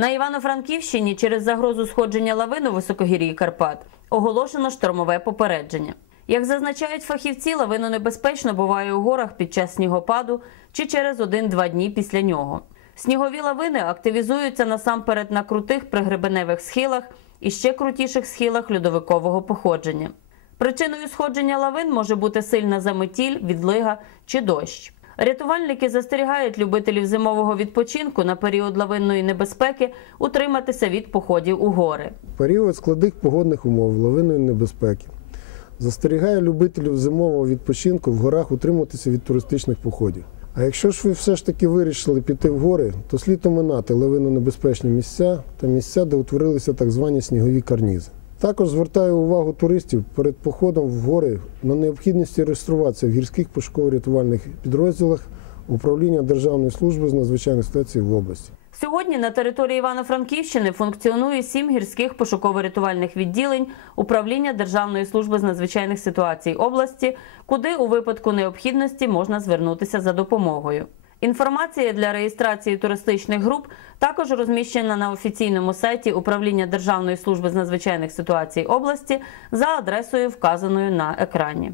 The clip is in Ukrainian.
На Івано-Франківщині через загрозу сходження лавин у високогір'ї Карпат оголошено штормове попередження. Як зазначають фахівці, лавинонебезпечно буває у горах під час снігопаду чи через 1-2 дні після нього. Снігові лавини активізуються насамперед на крутих пригребеневих схилах і ще крутіших схилах льодовикового походження. Причиною сходження лавин може бути сильна заметіль, відлига чи дощ. Рятувальники застерігають любителів зимового відпочинку на період лавинної небезпеки утриматися від походів у гори. Період складних погодних умов, лавинної небезпеки. Застерігає любителів зимового відпочинку в горах утриматися від туристичних походів. А якщо ж ви все ж таки вирішили піти в гори, то слід оминати лавинонебезпечні місця та місця, де утворилися так звані снігові карнізи. Також звертаю увагу туристів перед походом в гори на необхідність реєструватися в гірських пошуково-рятувальних підрозділах управління Державної служби з надзвичайних ситуацій в області. Сьогодні на території Івано-Франківщини функціонує сім гірських пошуково-рятувальних відділень управління Державної служби з надзвичайних ситуацій області, куди у випадку необхідності можна звернутися за допомогою. Інформація для реєстрації туристичних груп також розміщена на офіційному сайті управління Державної служби з надзвичайних ситуацій області за адресою, вказаною на екрані.